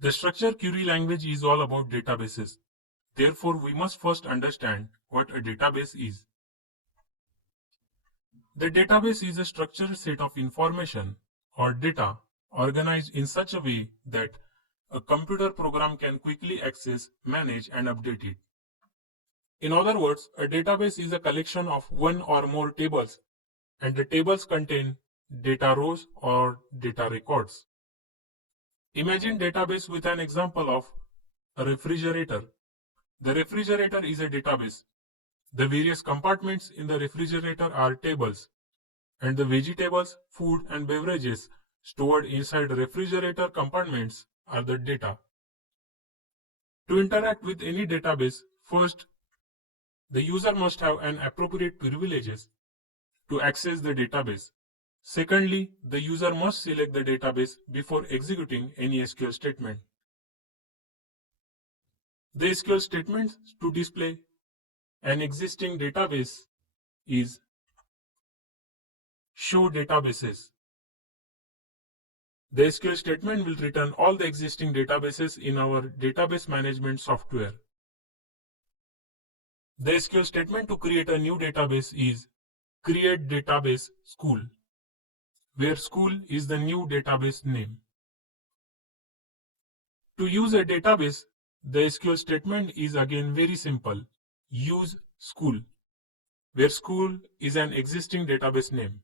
The structure query language is all about databases. Therefore, we must first understand what a database is. The database is a structured set of information or data organized in such a way that a computer program can quickly access, manage, and update it. In other words, a database is a collection of one or more tables, and the tables contain data rows or data records. Imagine database with an example of a refrigerator. The refrigerator is a database. The various compartments in the refrigerator are tables, and the vegetables, food, and beverages stored inside the refrigerator compartments are the data. To interact with any database, first, the user must have an appropriate privileges to access the database. Secondly, the user must select the database before executing any SQL statement. The SQL statement to display an existing database is show databases. The SQL statement will return all the existing databases in our database management software. The SQL statement to create a new database is create database school, where school is the new database name. To use a database, the SQL statement is again very simple. Use school, where school is an existing database name.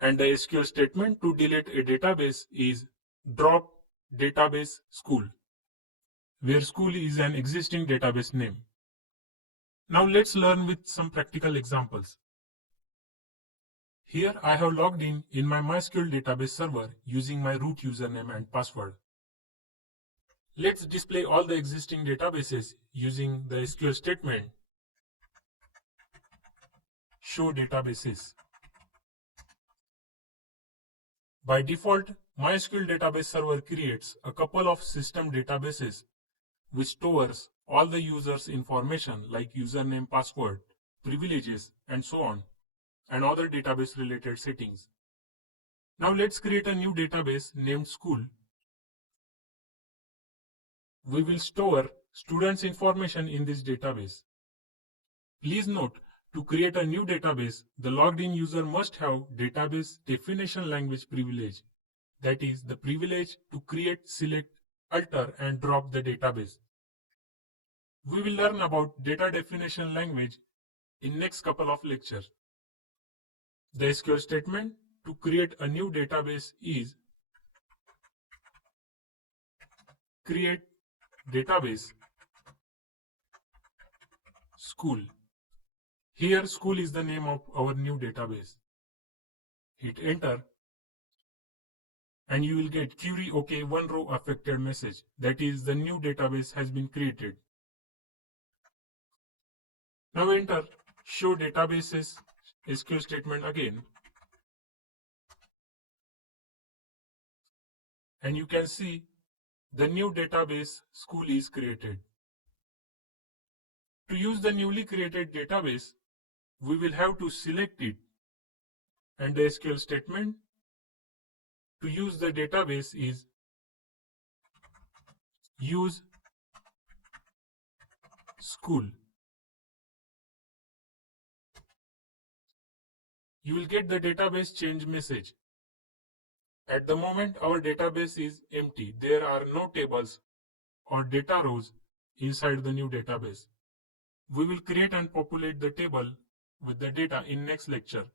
And the SQL statement to delete a database is drop database school, where school is an existing database name. Now let's learn with some practical examples. Here I have logged in my MySQL database server using my root username and password. Let's display all the existing databases using the SQL statement show databases. By default, MySQL database server creates a couple of system databases which stores all the users' information like username, password, privileges, and so on, and other database related settings. Now let's create a new database named school. We will store students' information in this database. Please note, to create a new database, the logged in user must have database definition language privilege, that is, the privilege to create, select, alter, and drop the database. We will learn about data definition language in next couple of lectures. The SQL statement to create a new database is create database school. Here school is the name of our new database. Hit enter and you will get query OK, one row affected message. That is, the new database has been created. Now enter show databases SQL statement again. And you can see the new database school is created. To use the newly created database, we will have to select it, and the SQL statement to use the database is use school. You will get the database change message. At the moment, our database is empty. There are no tables or data rows inside the new database. We will create and populate the table with the data in next lecture.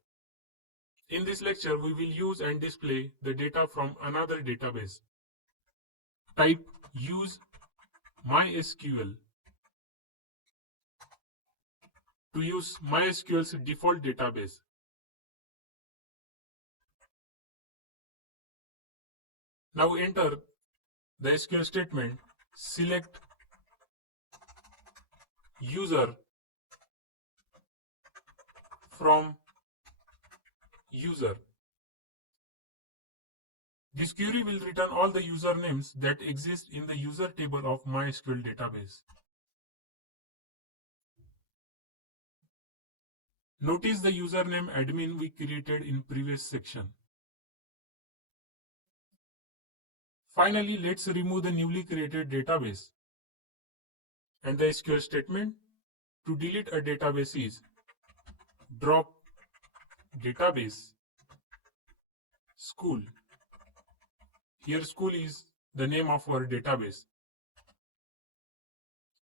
In this lecture, we will use and display the data from another database. Type use MySQL to use MySQL's default database. Now enter the SQL statement, select user from user. This query will return all the usernames that exist in the user table of MySQL database. Notice the username admin we created in previous section. Finally, let's remove the newly created database. And the SQL statement to delete a database is drop database school. Here school is the name of our database.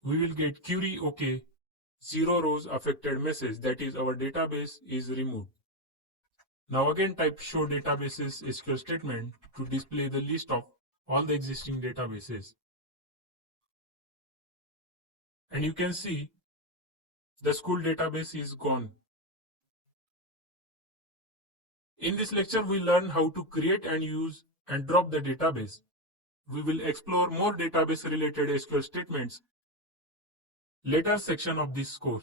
We will get query OK, 0 rows affected message, that is our database is removed. Now again type show databases SQL statement to display the list of all the existing databases. And you can see the school database is gone. In this lecture, we learn how to create and use and drop the database. We will explore more database related SQL statements later section of this course.